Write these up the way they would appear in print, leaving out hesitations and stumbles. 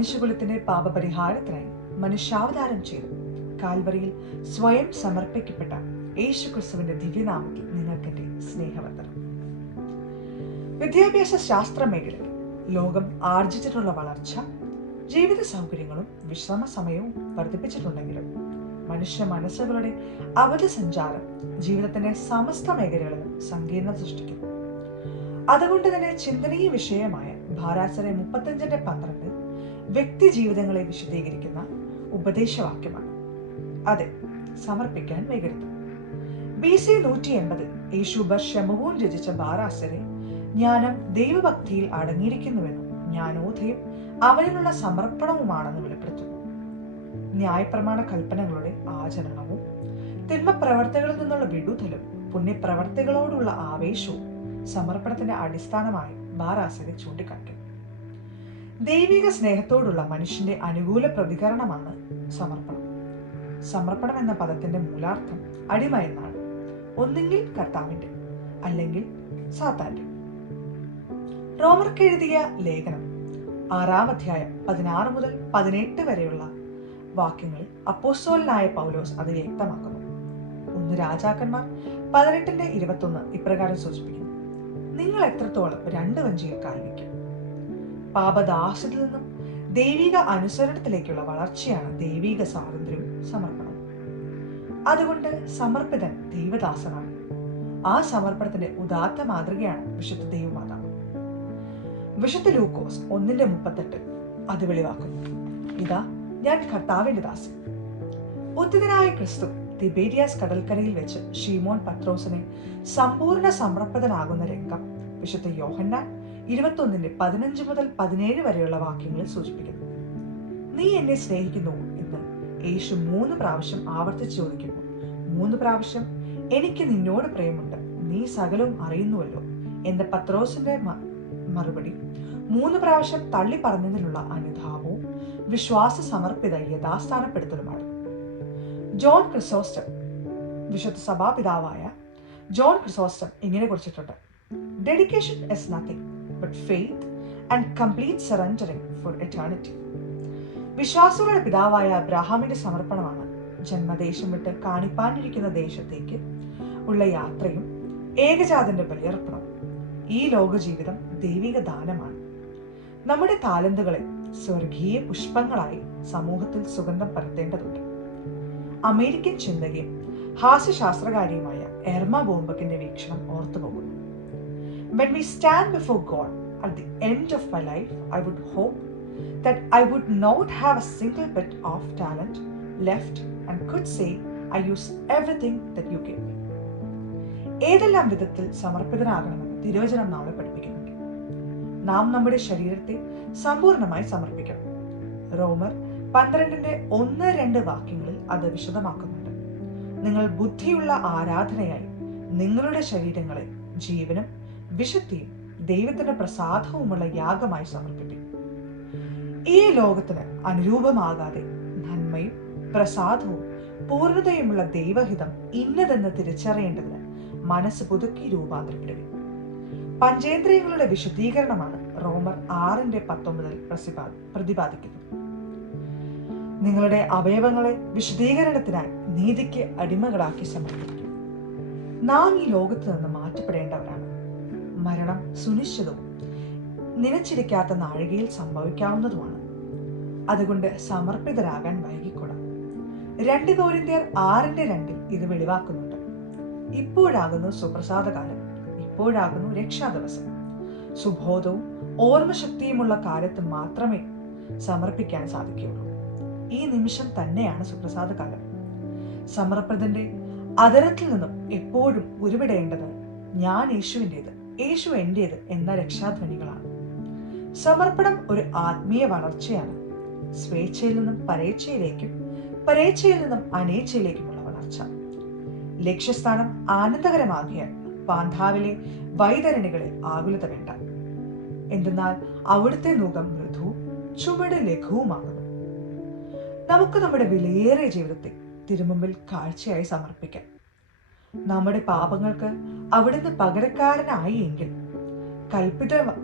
മനുഷ്യകുലത്തിന്റെ പാപപരിഹാരത്തിനായി മനുഷ്യാവതാരം ചെയ്തു കാൽവറിയിൽ സ്വയം സമർപ്പിക്കപ്പെട്ട യേശു ക്രിസ്തുവിന്റെ ദിവ്യനാമത്തിൽ നിങ്ങൾക്കെന്റെ സ്നേഹവന്ദനം. വിദ്യാഭ്യാസ ശാസ്ത്ര മേഖലയിൽ ലോകം ആർജിച്ചിട്ടുള്ള വളർച്ച ജീവിത സൗകര്യങ്ങളും വിശ്രമ സമയവും വർദ്ധിപ്പിച്ചിട്ടുണ്ടെങ്കിലും മനുഷ്യ മനസ്സുകളുടെ അവധി സഞ്ചാരം ജീവിതത്തിന്റെ സമസ്ത മേഖലകളിലും സങ്കീർണത സൃഷ്ടിക്കുന്നു. അതുകൊണ്ട് തന്നെ ചിന്തനീയ വിഷയമായ ഭാരാസരെ 35:12 വ്യക്തി ജീവിതങ്ങളെ വിശദീകരിക്കുന്ന ഉപദേശവാക്യമാണ്. അതെ, സമർപ്പിക്കാൻ വൈകരുത്. BC 180 യേശുബർ ഷമൂൻ രചിച്ച ഭാരാസരെ ജ്ഞാനം ദൈവഭക്തിയിൽ അടങ്ങിയിരിക്കുന്നുവെന്നും ജ്ഞാനോദയം അവനിലുള്ള സമർപ്പണവുമാണെന്ന് വെളിപ്പെടുത്തുന്നു. ന്യായപ്രമാണ കൽപ്പനകളുടെ ആചരണവും തിന്മ പ്രവർത്തികളിൽ നിന്നുള്ള വിടുതലും പുണ്യപ്രവർത്തികളോടുള്ള ആവേശവും സമർപ്പണത്തിന്റെ അടിസ്ഥാനമായി ഭാരാസരെ ചൂണ്ടിക്കാണിക്കുന്നു. ദൈവിക സ്നേഹത്തോടുള്ള മനുഷ്യന്റെ അനുകൂല പ്രതികരണമാണ് സമർപ്പണം. സമർപ്പണം എന്ന പദത്തിന്റെ മൂലാർത്ഥം അടിമ എന്നാണ്. ഒന്നെങ്കിൽ കർത്താവിന്റെ, അല്ലെങ്കിൽ സാത്താന്റെ. റോമർക്ക് എഴുതിയ ലേഖനം 6-ാം അധ്യായം 16 മുതൽ 18 വരെയുള്ള വാക്യങ്ങളിൽ അപ്പോസ്തലനായ പൗലോസ് അത് വ്യക്തമാക്കുന്നു. 1 രാജാക്കന്മാർ 18:21 ഇപ്രകാരം സൂചിപ്പിക്കുന്നു: നിങ്ങൾ എത്രത്തോളം 2 വഞ്ചിയിൽ കാൽ വയ്ക്കും. പാപദാസ്യത്തിൽ നിന്നും ദൈവിക അനുസരണത്തിലേക്കുള്ള വളർച്ചയാണ് ദൈവിക സ്വാതന്ത്ര്യവും സമർപ്പണവും. അതുകൊണ്ട് സമർപ്പിതൻ ദൈവദാസനാണ്. ആ സമർപ്പണത്തിന്റെ ഉദാത്ത മാതൃകയാണ് വിശുദ്ധ ദൈവമാതാവ്. വിശുദ്ധ ലൂക്കോസ് 1:38 അത് വെളിവാക്കുന്നു: ഇതാ ഞാൻ കർത്താവിന്റെ ദാസൻ. ഉദ്ധിതനായ ക്രിസ്തു തിബേരിയാസ് കടൽക്കരയിൽ വെച്ച് ശീമോൻ പത്രോസിനെ സമ്പൂർണ്ണ സമർപ്പിതനാകുന്ന രംഗം വിശുദ്ധ യോഹന്നാൻ 21:15 മുതൽ 17 വരെയുള്ള വാക്യങ്ങളിൽ സൂചിപ്പിക്കുന്നു. നീ എന്നെ സ്നേഹിക്കുന്നു എന്ന് യേശു 3 പ്രാവശ്യം ആവർത്തിച്ച് ചോദിക്കുന്നു. 3 പ്രാവശ്യം എനിക്ക് നിന്നോട് പ്രേമുണ്ട്, നീ സകലവും അറിയുന്നുവല്ലോ എന്ന പത്രോസിന്റെ മറുപടി 3 പ്രാവശ്യം തള്ളി പറഞ്ഞതിലുള്ള അനുതാപവും വിശ്വാസ സമർപ്പിത യഥാസ്ഥാനപ്പെടുത്തലുമാണ്. ജോൺ ക്രിസോസ്റ്റം, വിശുദ്ധ സഭാപിതാവായ ജോൺ ക്രിസോസ്റ്റം ഇങ്ങനെ കുറിച്ചിട്ടുണ്ട്: dedication is nothing but faith and complete surrendering for eternity. വിശ്വാസികളുടെ പിതാവായ അബ്രഹാമിന്റെ സമർപ്പണമാണ് ജന്മദേശം വിട്ട് കാണിപ്പാനിരിക്കുന്ന ദേശത്തേക്ക് ഉള്ള യാത്രയും ഏകജാതന്റെ ബലിയർപ്പണം. ഈ ലോക ജീവിതം ദൈവിക ദാനമാണ്. നമ്മുടെ താലന്തുകളെ സ്വർഗീയ പുഷ്പങ്ങളായി സമൂഹത്തിൽ സുഗന്ധം പരത്തേണ്ടതുണ്ട്. അമേരിക്കൻ ചിന്തകയും ഹാസ്യശാസ്ത്രകാരിയുമായ എർമ ബോംബക്കിന്റെ വീക്ഷണം ഓർത്തുപോകുന്നു: When we stand before God at the end of my life, I would hope that I would not have a single bit of talent left and could say, I use everything that you gave me. ഏതെല്ലാം വിധത്തിൽ സമർപ്പിതനാകണമെന്ന് തിരുവചനം നമ്മളെ പഠിപ്പിക്കുന്നുണ്ട്. നാം നമ്മുടെ ശരീരത്തെ സമ്പൂർണമായി സമർപ്പിക്കണം. റോമർ 12:1-2 വാക്യങ്ങളിൽ അത് വിശദമാക്കുന്നുണ്ട്. നിങ്ങൾ ബുദ്ധിയുള്ള ആരാധനയായി നിങ്ങളുടെ ശരീരങ്ങളെ ജീവനും വിശുദ്ധിയും ദൈവത്തിന്റെ പ്രസാദവുമുള്ള യാഗമായി സമർപ്പിക്കും. ഈ ലോകത്തിന് അനുരൂപമാകാതെ നന്മയും പ്രസാദവും പൂർണ്ണതയുമുള്ള ദൈവഹിതം ഇന്നതെന്ന് തിരിച്ചറിയേണ്ടതിന് മനസ്സ് പുതുക്കി രൂപാന്തരപ്പെടുക. പഞ്ചേന്ദ്രിയങ്ങളുടെ വിശുദ്ധീകരണമാണ് റോമർ 6:19 പ്രതിപാദിക്കുന്നത്. നിങ്ങളുടെ അവയവങ്ങളെ വിശുദ്ധീകരണത്തിനായി നീതിക്ക് അടിമകളാക്കി സമർപ്പിക്കും. നാം ഈ ലോകത്ത് നിന്ന് മാറ്റപ്പെടേണ്ടവരാണ്. മരണം സുനിശ്ചിതവും നിലച്ചിരിക്കാത്ത നാഴികയിൽ സംഭവിക്കാവുന്നതുമാണ്. അതുകൊണ്ട് സമർപ്പിതരാകാൻ വൈകിക്കൂടാ. 2 കൊരിന്ത്യർ 6:2 ഇത് വെളിവാക്കുന്നുണ്ട്: ഇപ്പോഴാകുന്നു സുപ്രസാദകാലം, ഇപ്പോഴാകുന്നു രക്ഷാദിവസം. സുബോധവും ഓർമ്മശക്തിയുമുള്ള കാലത്ത് മാത്രമേ സമർപ്പിക്കാൻ സാധിക്കുകയുള്ളൂ. ഈ നിമിഷം തന്നെയാണ് സുപ്രസാദകാലം. സമർപ്പിതന്റെ അതരത്തിൽ നിന്നും എപ്പോഴും ഉരുവിടേണ്ടത് ഞാൻ യേശുവിൻ്റേത്, യേശു എന്റേത് എന്ന രക്ഷാധ്വനികളാണ്. സമർപ്പണം ഒരു ആത്മീയ വളർച്ചയാണ്. സ്വേച്ഛയിൽ നിന്നും പരേച്ഛയിലേക്കും പരേച്ഛയിൽ നിന്നും അനേച്ഛയിലേക്കുമുള്ള വളർച്ച. ലക്ഷ്യസ്ഥാനം ആനന്ദകരമാകിയാൽ പാന്താവിലെ വൈതരണികളിൽ ആകുലത വേണ്ട. എന്തെന്നാൽ അവിടുത്തെ മുഖം മൃദുവും ചുവട് ലഘുവുമാകുന്നു. നമുക്ക് നമ്മുടെ വിലയേറിയ ജീവിതത്തെ തിരുമുമ്പിൽ കാഴ്ചയായി സമർപ്പിക്കാം. നമ്മുടെ പാപങ്ങൾക്ക് അവിടുന്ന് പകരക്കാരനായി എങ്കിൽ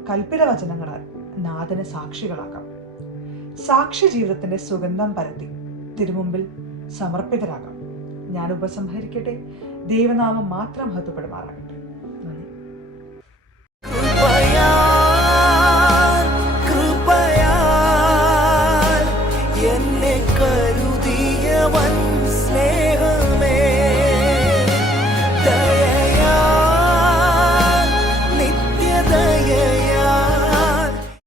കൽപ്പിത വചനങ്ങളാൽ നാഥന് സാക്ഷികളാകാം. സാക്ഷ്യ ജീവിതത്തിന്റെ സുഗന്ധം പരത്തി തിരുമുമ്പിൽ സമർപ്പിതരാകാം. ഞാൻ ഉപസംഹരിക്കട്ടെ. ദൈവനാമം മാത്രം മഹത്വപ്പെടുമാറാകട്ടെ.